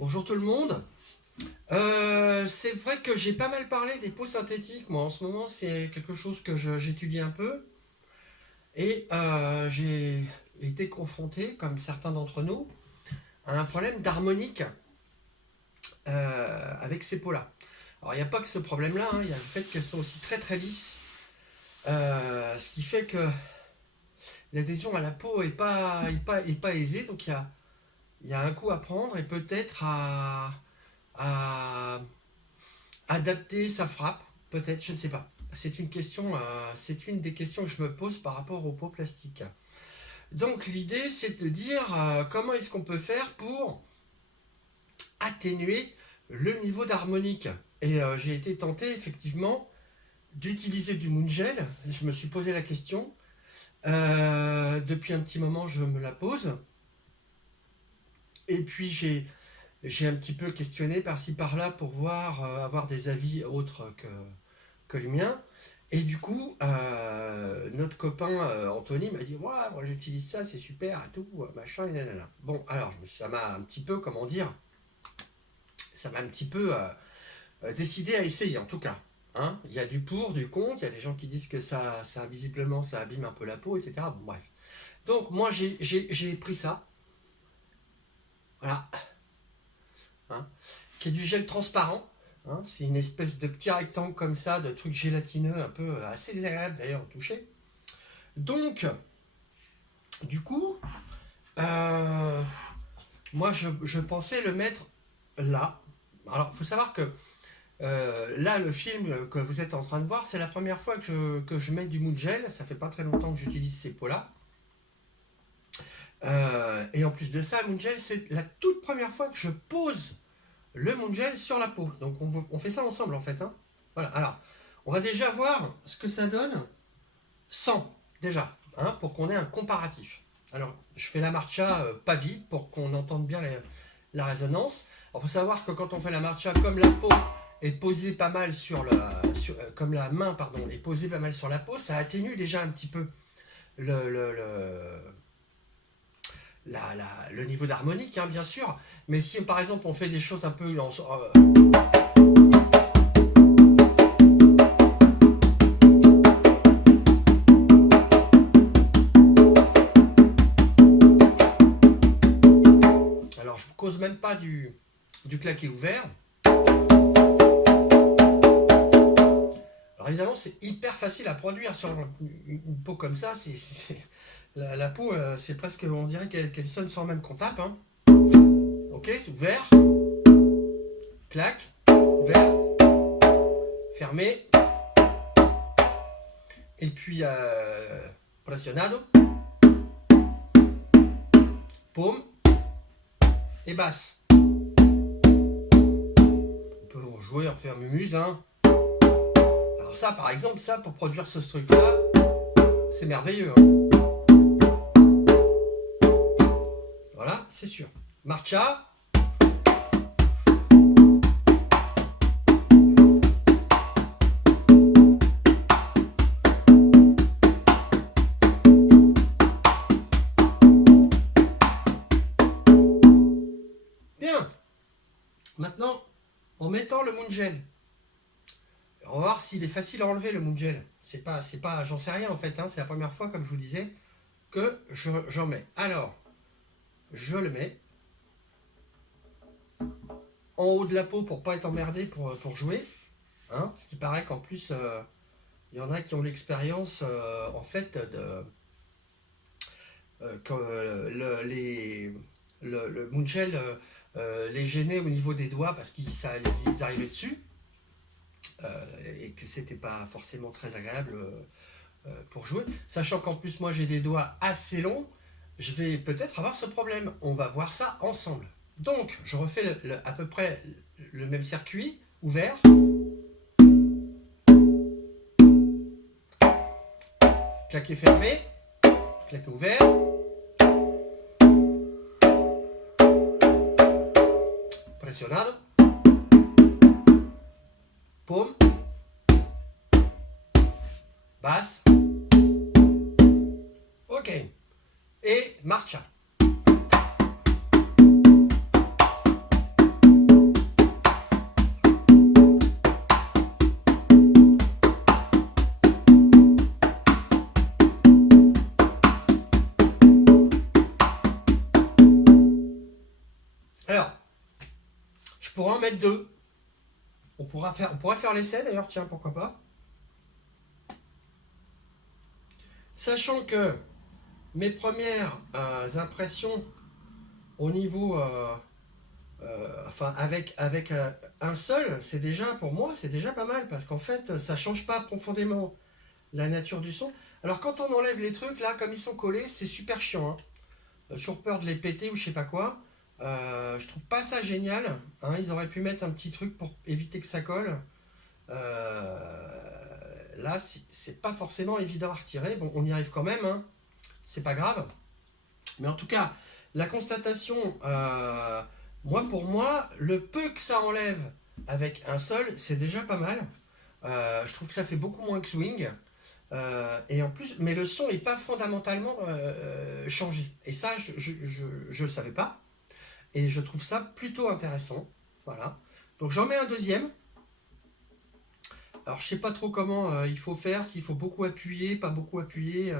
Bonjour tout le monde. C'est vrai que j'ai pas mal parlé des peaux synthétiques. Moi, en ce moment, c'est quelque chose que j'étudie un peu. Et j'ai été confronté, comme certains d'entre nous, à un problème d'harmonique avec ces peaux-là. Alors, il n'y a pas que ce problème-là, hein. Il y a le fait qu'elles sont aussi très très lisses. Ce qui fait que l'adhésion à la peau est pas aisée. Donc, il y a un coup à prendre et peut-être à adapter sa frappe, peut-être, je ne sais pas. C'est une des questions que je me pose par rapport aux pots plastiques. Donc l'idée, c'est de dire comment est-ce qu'on peut faire pour atténuer le niveau d'harmonique. Et j'ai été tenté effectivement d'utiliser du moon gel. Je me suis posé la question. Depuis un petit moment, je me la pose. Et puis j'ai un petit peu questionné par-ci par-là pour voir, avoir des avis autres que le mien. Et du coup, notre copain Anthony m'a dit ouais, moi j'utilise ça, c'est super et tout, machin, et nanana. Bon, alors ça m'a un petit peu, comment dire, ça m'a un petit peu décidé à essayer en tout cas. Hein, il y a du pour, du contre, il y a des gens qui disent que ça visiblement ça abîme un peu la peau, etc. Bon, bref. Donc moi j'ai pris ça, voilà, hein, qui est du gel transparent. Hein, c'est une espèce de petit rectangle comme ça, de truc gélatineux, un peu assez désagréable d'ailleurs au toucher. Donc, du coup, euh, moi je pensais le mettre là. Alors, il faut savoir que là, le film que vous êtes en train de voir, c'est la première fois que je mets du moon gel. Ça fait pas très longtemps que j'utilise ces pots-là. Et en plus de ça, le moon gel, c'est la toute première fois que je pose le moon gel sur la peau. Donc on fait ça ensemble en fait. Hein. Voilà, alors on va déjà voir ce que ça donne sans, déjà, hein, pour qu'on ait un comparatif. Alors je fais la marcha pas vite pour qu'on entende bien la résonance. Il faut savoir que quand on fait la marcha, comme la peau est posée pas mal comme la main pardon est posée pas mal sur la peau, ça atténue déjà un petit peu le le niveau d'harmonique, hein, bien sûr. Mais si par exemple on fait des choses un peu alors je vous cause même pas du claqué ouvert. Alors évidemment c'est hyper facile à produire sur une peau comme ça. La peau, c'est presque, on dirait qu'elle sonne sans même qu'on tape. Hein. Ok, c'est ouvert, clac, ouvert, fermé, et puis presionado, paume et basse. On peut jouer, en faire mumuse. Hein. Alors ça, par exemple, ça pour produire ce truc-là, c'est merveilleux. Hein. Voilà, c'est sûr. Marcha. Bien. Maintenant, en mettant le moon gel, on va voir s'il est facile à enlever le moon gel. C'est pas, j'en sais rien en fait. Hein, c'est la première fois, comme je vous disais, que j'en mets. Alors, je le mets en haut de la peau pour pas être emmerdé pour jouer. Hein, ce qui paraît qu'en plus, il y en a qui ont l'expérience en fait de que le moon gel les gênait au niveau des doigts parce qu'ils arrivaient dessus et que c'était pas forcément très agréable pour jouer. Sachant qu'en plus moi j'ai des doigts assez longs, je vais peut-être avoir ce problème. On va voir ça ensemble. Donc je refais à peu près le même circuit, ouvert, claqué fermé, claqué ouvert, presionado, paume, basse, ok, et marcha. pourrais en mettre 2. On pourrait faire l'essai d'ailleurs, tiens, pourquoi pas. Sachant que mes premières impressions au niveau, enfin avec un seul, c'est déjà, pour moi, c'est déjà pas mal, parce qu'en fait, ça change pas profondément la nature du son. Alors quand on enlève les trucs, là, comme ils sont collés, c'est super chiant, hein. J'ai toujours peur de les péter ou je sais pas quoi. Je trouve pas ça génial, hein. Ils auraient pu mettre un petit truc pour éviter que ça colle. Là, c'est pas forcément évident à retirer. Bon, on y arrive quand même, hein. C'est pas grave. Mais en tout cas, la constatation, pour moi, le peu que ça enlève avec un seul, c'est déjà pas mal. Je trouve que ça fait beaucoup moins que swing. Et en plus, mais le son n'est pas fondamentalement changé. Et ça, je ne savais pas. Et je trouve ça plutôt intéressant. Voilà. Donc j'en mets un deuxième. Alors je sais pas trop comment il faut faire, s'il faut beaucoup appuyer, pas beaucoup appuyer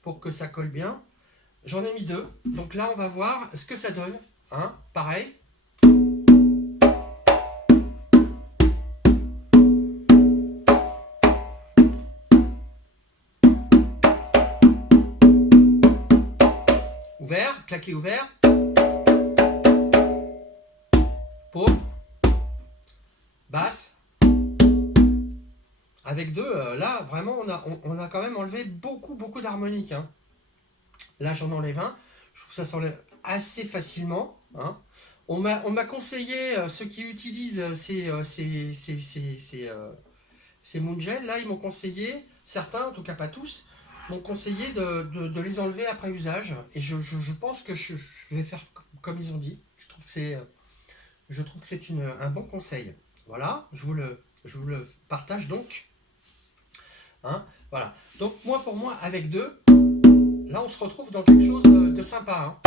pour que ça colle bien. J'en ai mis 2. Donc là, on va voir ce que ça donne. Hein, pareil. Ouvert, claqué ouvert. Pause. Basse. Avec 2, là, vraiment, on a quand même enlevé beaucoup d'harmoniques, hein. Là, j'en enlève un. Je trouve que ça s'enlève assez facilement, hein. On m'a conseillé, ceux qui utilisent ces Moongel, là, ils m'ont conseillé, certains, en tout cas pas tous, m'ont conseillé de les enlever après usage. Et je pense que je vais faire comme ils ont dit. Je trouve que c'est un bon conseil. Voilà, je vous le partage donc. Hein, voilà. Donc pour moi, avec 2, là on se retrouve dans quelque chose de sympa.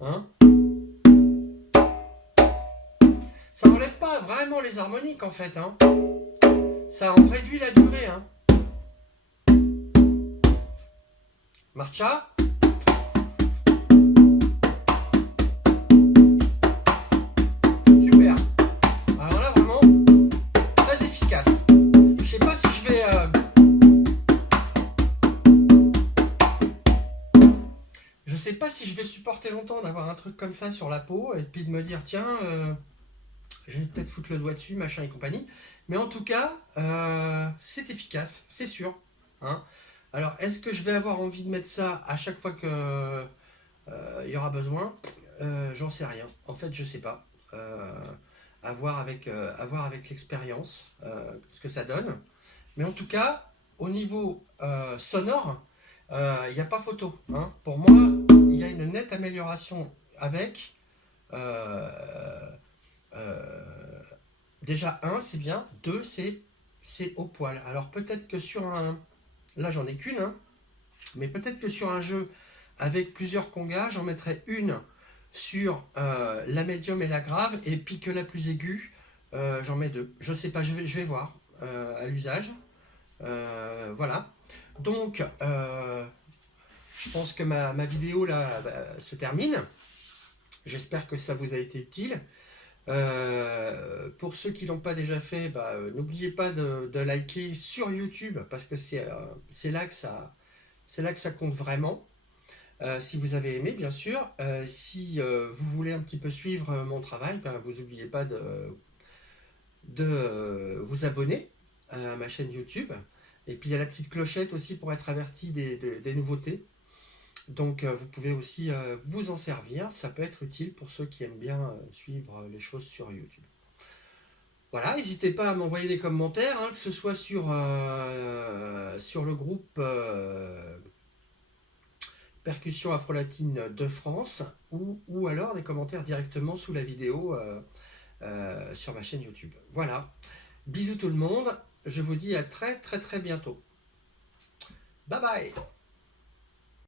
Hein. Ça n'enlève pas vraiment les harmoniques en fait. Hein. Ça en réduit la durée. Hein. Marcha. Super. Alors là vraiment très efficace. Je sais pas si je vais supporter longtemps d'avoir un truc comme ça sur la peau et puis de me dire tiens je vais peut-être foutre le doigt dessus, machin et compagnie. Mais en tout cas, c'est efficace, c'est sûr. Hein. Alors, est-ce que je vais avoir envie de mettre ça à chaque fois que il y aura besoin? J'en sais rien. En fait, je sais pas. À voir avec l'expérience ce que ça donne. Mais en tout cas, au niveau sonore, il n'y a pas photo. Hein. Pour moi, il y a une nette amélioration avec. Déjà, 1, c'est bien. 2, c'est au poil. Alors, peut-être que sur un... Là, j'en ai qu'une. Hein, mais peut-être que sur un jeu avec plusieurs congas, j'en mettrai une sur la médium et la grave. Et puis que la plus aiguë, j'en mets 2. Je sais pas, je vais voir à l'usage. Voilà. Donc, je pense que ma vidéo là se termine. J'espère que ça vous a été utile. Pour ceux qui ne l'ont pas déjà fait, n'oubliez pas de liker sur YouTube parce que c'est là que ça compte vraiment. Si vous avez aimé, bien sûr. Si vous voulez un petit peu suivre mon travail, vous n'oubliez pas de vous abonner à ma chaîne YouTube. Et puis il y a la petite clochette aussi pour être averti des nouveautés. Donc vous pouvez aussi vous en servir, ça peut être utile pour ceux qui aiment bien suivre les choses sur YouTube. Voilà, n'hésitez pas à m'envoyer des commentaires, hein, que ce soit sur le groupe Percussion Afro-Latine de France ou alors des commentaires directement sous la vidéo sur ma chaîne YouTube. Voilà, bisous tout le monde, je vous dis à très bientôt. Bye bye.